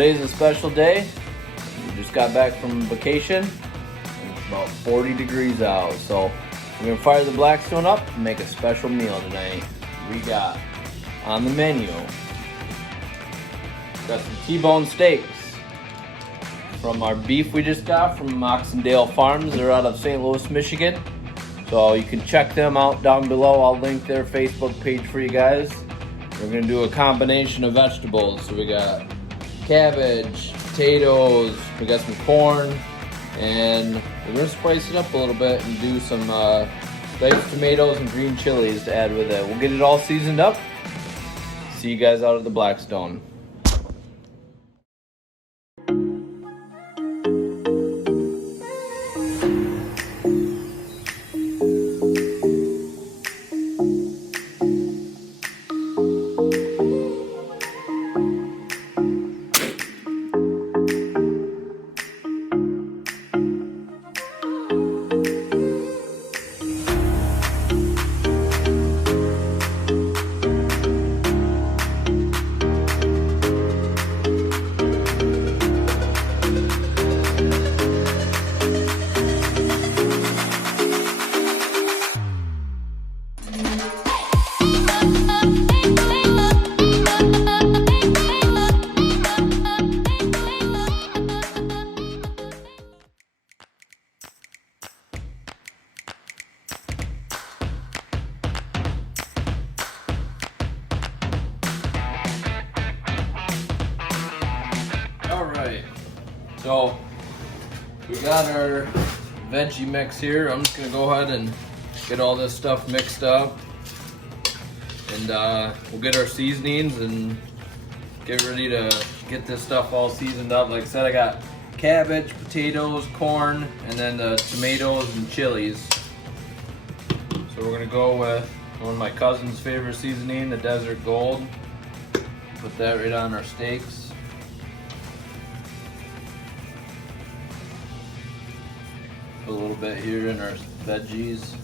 Today's a special day. We just got back from vacation. It's about 40 degrees out, so we're gonna fire the Blackstone up and make a special meal tonight. We got on the menu, got some T-bone steaks from our beef we just got from Oxendale Farms. They're out of St. Louis, Michigan. So you can check them out down below. I'll link their Facebook page for you guys. We're gonna do a combination of vegetables. So we got cabbage, potatoes, we got some corn, and we're gonna spice it up a little bit and do some diced tomatoes and green chilies to add with it. We'll get it all seasoned up. See you guys out at the Blackstone. Alright, so we got our veggie mix here. I'm just gonna go ahead and get all this stuff mixed up, and we'll get our seasonings and get ready to get this stuff all seasoned up. Like I said, I got cabbage, potatoes, corn, and then the tomatoes and chilies. So we're gonna go with one of my cousin's favorite seasoning, the Desert Gold. Put that right on our steaks. Put a little bit here in our veggies.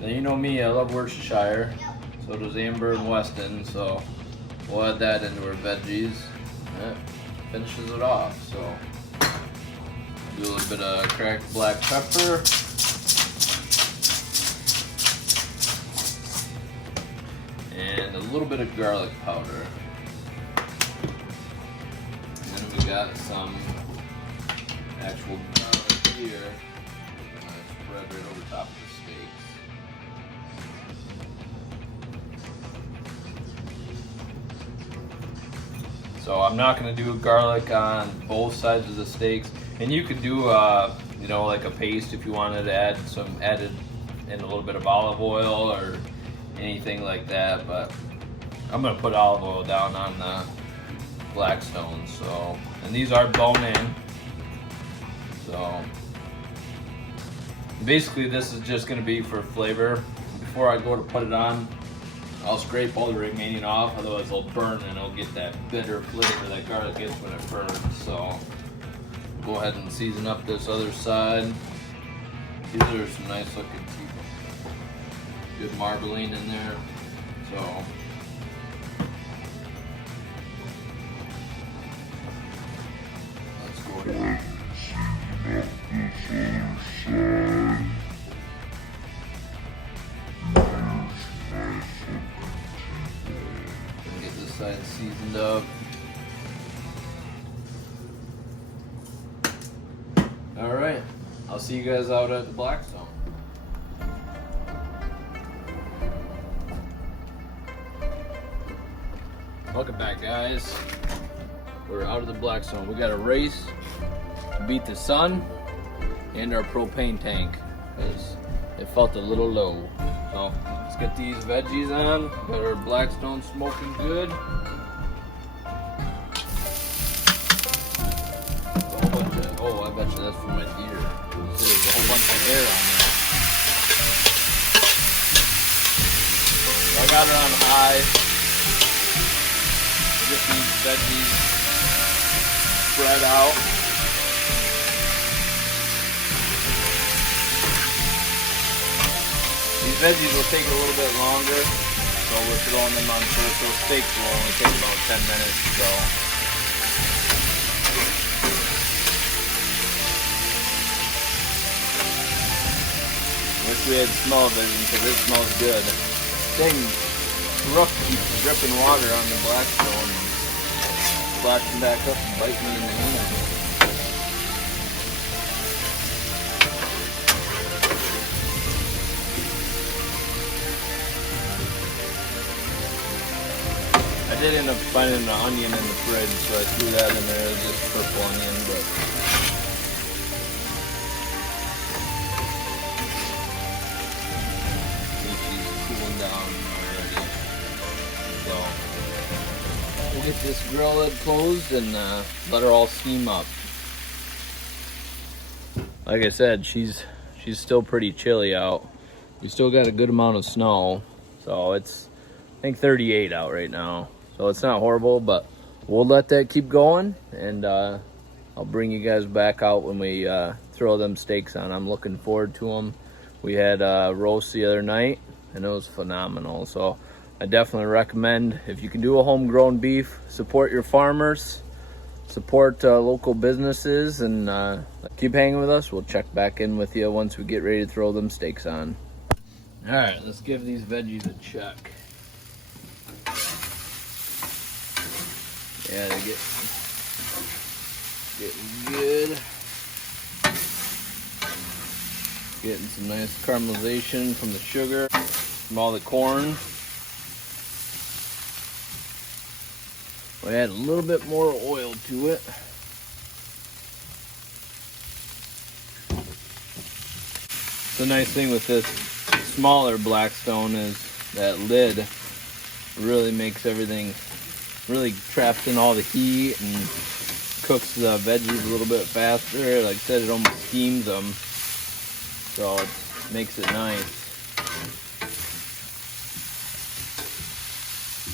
Then you know me, I love Worcestershire. So does Amber and Weston. So we'll add that into our veggies. That finishes it off. So do a little bit of cracked black pepper. And a little bit of garlic powder. And then we got some actual garlic here. Spread right over top of the steaks. So I'm not going to do garlic on both sides of the steaks, and you could do you know, like a paste if you wanted to add in a little bit of olive oil or anything like that, but I'm going to put olive oil down on the Blackstone. So, and these are bone in. So basically this is just going to be for flavor. Before I go to put it on, I'll scrape all the remaining off, otherwise it'll burn and it'll get that bitter flavor that garlic gets when it burns. So go ahead and season up this other side. These are some nice looking good marbling in there. So let's go ahead. Get this side seasoned up. Alright, I'll see you guys out at the Blackstone. Welcome back, guys. We're out of the Blackstone. We got a race to beat the sun and our propane tank because it felt a little low. So let's get these veggies on. Got our Blackstone smoking good. Oh, I bet you that's from my deer. There's a whole bunch of hair on there. So I got it on high. Get these veggies spread out. These veggies will take a little bit longer, so we're throwing them on first. Those steaks will only take about 10 minutes, so. Wish we had smell vision because it smells good. Dang, rough keeps dripping water on the Blackstone and splashing back up and biting me in the hand. I did end up finding an onion in the fridge, so I threw that in there. It was just purple onion, but I think she's cooling down already. So we'll get this grill lid closed and let her all steam up. Like I said, she's still pretty chilly out. We still got a good amount of snow, so it's I think 38 out right now. So it's not horrible, but we'll let that keep going, and I'll bring you guys back out when we throw them steaks on. I'm looking forward to them. We had roast the other night, and it was phenomenal. So I definitely recommend, if you can do a homegrown beef, support your farmers, support local businesses, and keep hanging with us. We'll check back in with you once we get ready to throw them steaks on. All right, let's give these veggies a check. Yeah, they're getting good. Getting some nice caramelization from the sugar, from all the corn. We add a little bit more oil to it. The nice thing with this smaller Blackstone is that lid really makes everything, really traps in all the heat and cooks the veggies a little bit faster. Like I said, it almost steams them, so it makes it nice.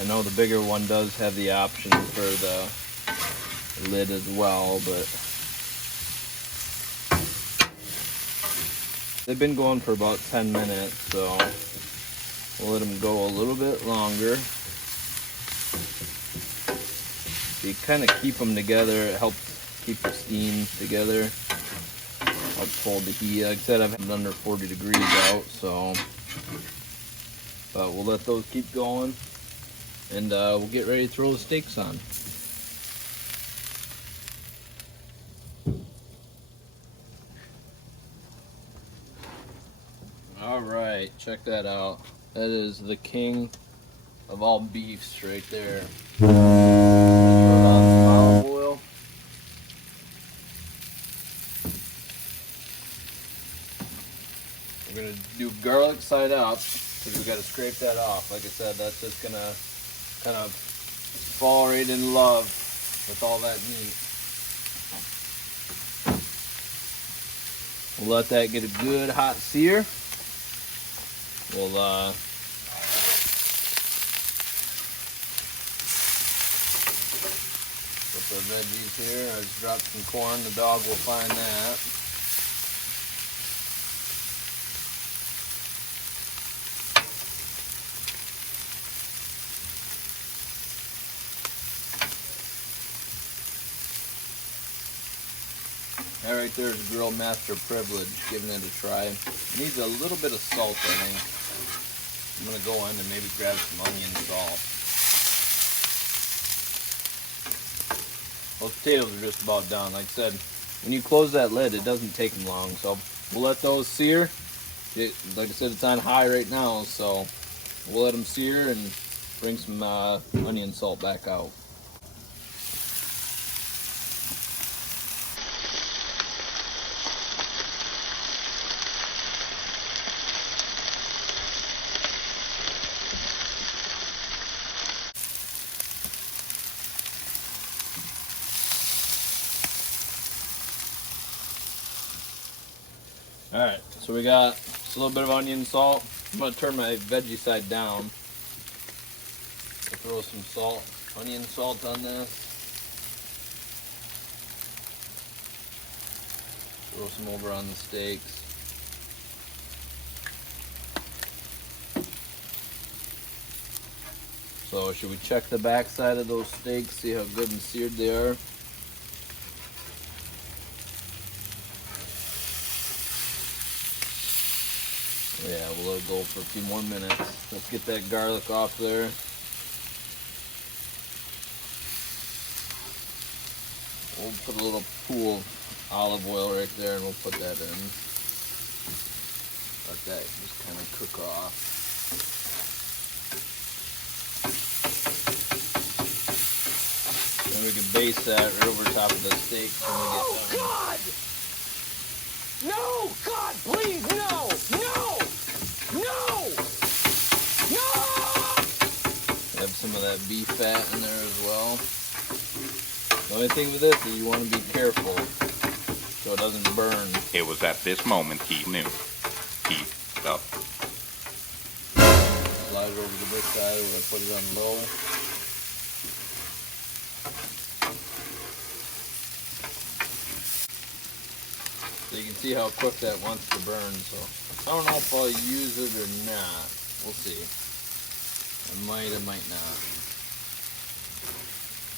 I know the bigger one does have the option for the lid as well, but they've been going for about 10 minutes, so we'll let them go a little bit longer. You kind of keep them together. It helps keep the steam together. Helps hold the heat. Like I said, I've had it under 40 degrees out, so. But we'll let those keep going, and we'll get ready to throw the steaks on. All right, check that out. That is the king of all beefs right there. Throw on some olive oil. We're gonna do garlic side up because we gotta scrape that off. Like I said, that's just gonna kind of fall right in love with all that meat. We'll let that get a good hot sear. We'll put the veggies here. I just dropped some corn. The dog will find that. That right there is Grill Master Privilege, giving it a try. It needs a little bit of salt, I think. I'm going to go in and maybe grab some onion salt. Those potatoes are just about done. Like I said, when you close that lid, it doesn't take them long. So we'll let those sear. Like I said, it's on high right now, so we'll let them sear and bring some onion salt back out. Alright, so we got just a little bit of onion salt. I'm going to turn my veggie side down. Throw some salt, onion salt on this. Throw some over on the steaks. So should we check the back side of those steaks, see how good and seared they are? Yeah, we'll let it go for a few more minutes. Let's get that garlic off there. We'll put a little pool of olive oil right there and we'll put that in. Let that just kind of cook off. And we can baste that right over top of the steak when we get done. God! No! God, please, no! No! No! No! Have some of that beef fat in there as well. The only thing with this is you want to be careful so it doesn't burn. It was at this moment he knew. He up. Slide it over to this side. We're going to put it on low. So you can see how quick that wants to burn. So I don't know if I'll use it or not. We'll see. I might not.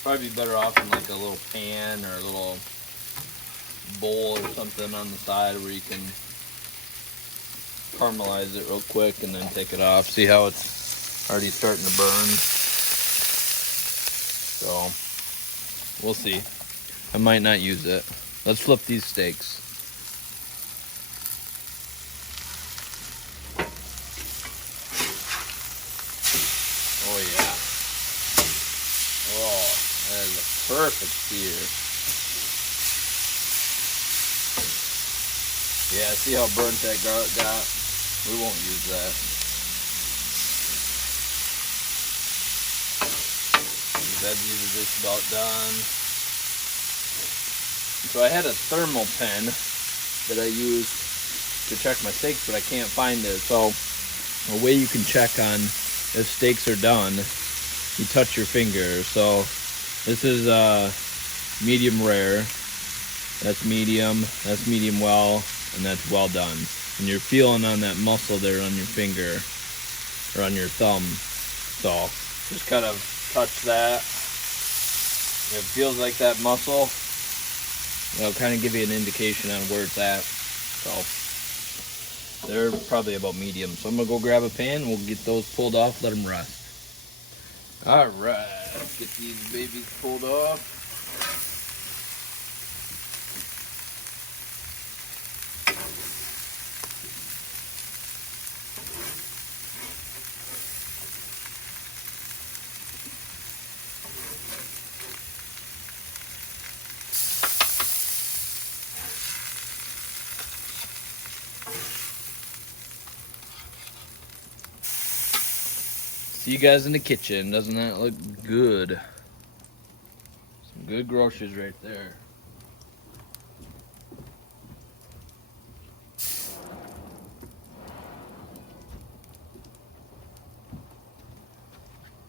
Probably be better off in like a little pan or a little bowl or something on the side where you can caramelize it real quick and then take it off. See how it's already starting to burn. So we'll see. I might not use it. Let's flip these steaks. Oh yeah. Oh, that is a perfect sear. Yeah, see how burnt that garlic got? We won't use that. The veggies are just about done. So I had a thermal pen that I used to check my steaks, but I can't find it. So a way you can check on if steaks are done, you touch your finger. So this is medium rare, that's medium well, and that's well done. And you're feeling on that muscle there on your finger or on your thumb. So just kind of touch that. If it feels like that muscle, it'll kind of give you an indication on where it's at. So they're probably about medium. So I'm gonna go grab a pan and we'll get those pulled off, let them rest. All right, let's get these babies pulled off. See you guys in the kitchen. Doesn't that look good? Some good groceries right there.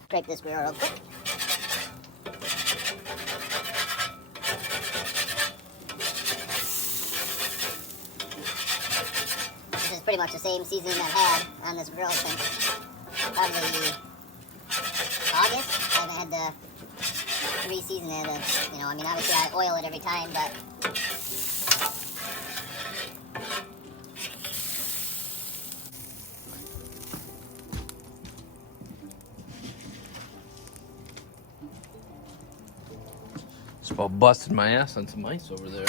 Scrape this grill real quick. This is pretty much the same seasoning I've had on this grill since probably August. I haven't had to re-season it. I mean, obviously I oil it every time, but It's about busting my ass on some ice over there.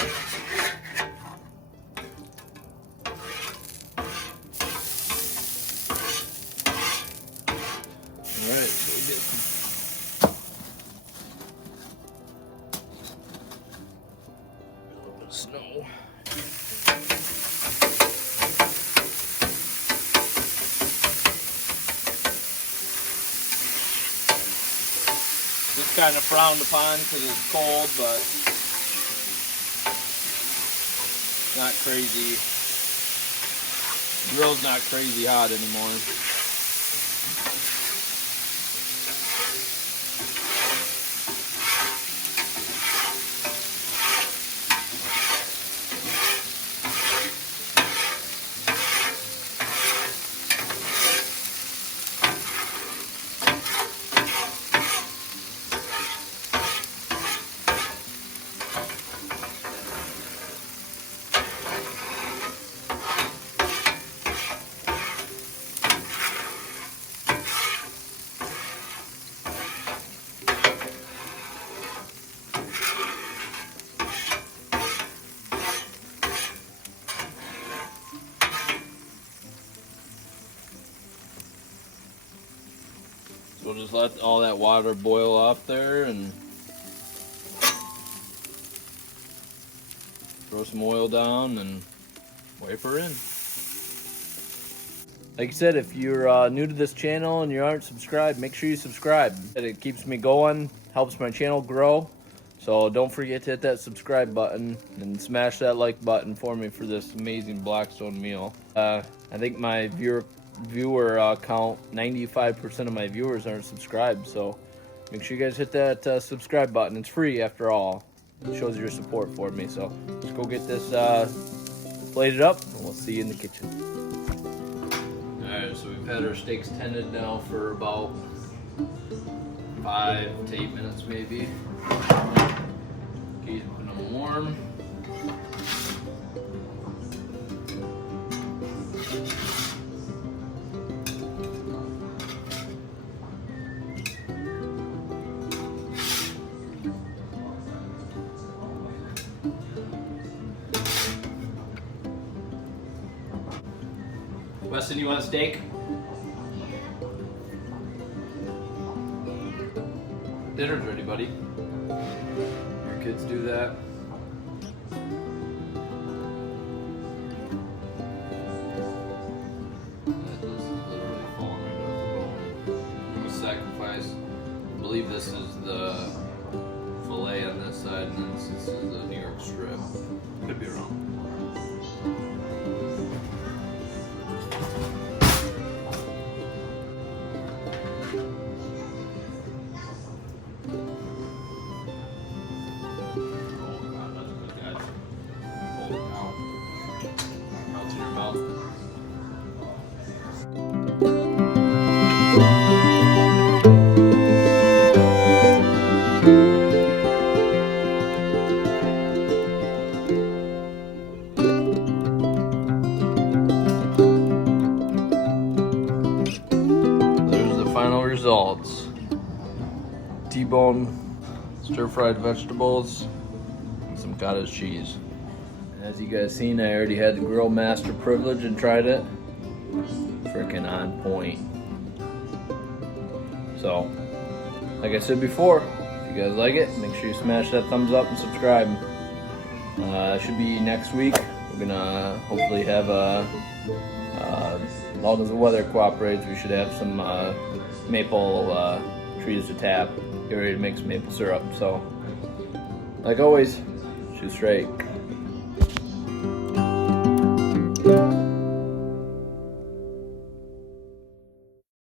Alright, so we get a little bit of snow. It's kind of frowned upon because it's cold, but not crazy. The grill's not crazy hot anymore. So just let all that water boil off there and throw some oil down and wait her in. Like I said, if you're new to this channel and you aren't subscribed, make sure you subscribe. It keeps me going, helps my channel grow. So don't forget to hit that subscribe button and smash that like button for me for this amazing Blackstone meal. I think my viewer count, 95% of my viewers aren't subscribed. So make sure you guys hit that subscribe button. It's free after all. It shows your support for me. So let's go get this plated up and we'll see you in the kitchen. Alright, so we've had our steaks tended now for about 5 to 8 minutes maybe. Keeping them warm. Weston, you want a steak? Dinner's ready, buddy. Your kids do that. That is literally falling right off the bone. I'm gonna sacrifice. I believe this is the fillet on this side, and then this is the New York strip. Could be wrong. There's the final results. T-bone stir-fried vegetables and some cottage cheese. As you guys seen, I already had the grill master privilege and tried it. Freaking on point. So, like I said before, if you guys like it, make sure you smash that thumbs up and subscribe. Should be next week. We're gonna hopefully have as long as the weather cooperates, we should have some maple trees to tap. Get ready to make some maple syrup. So, like always, shoot straight.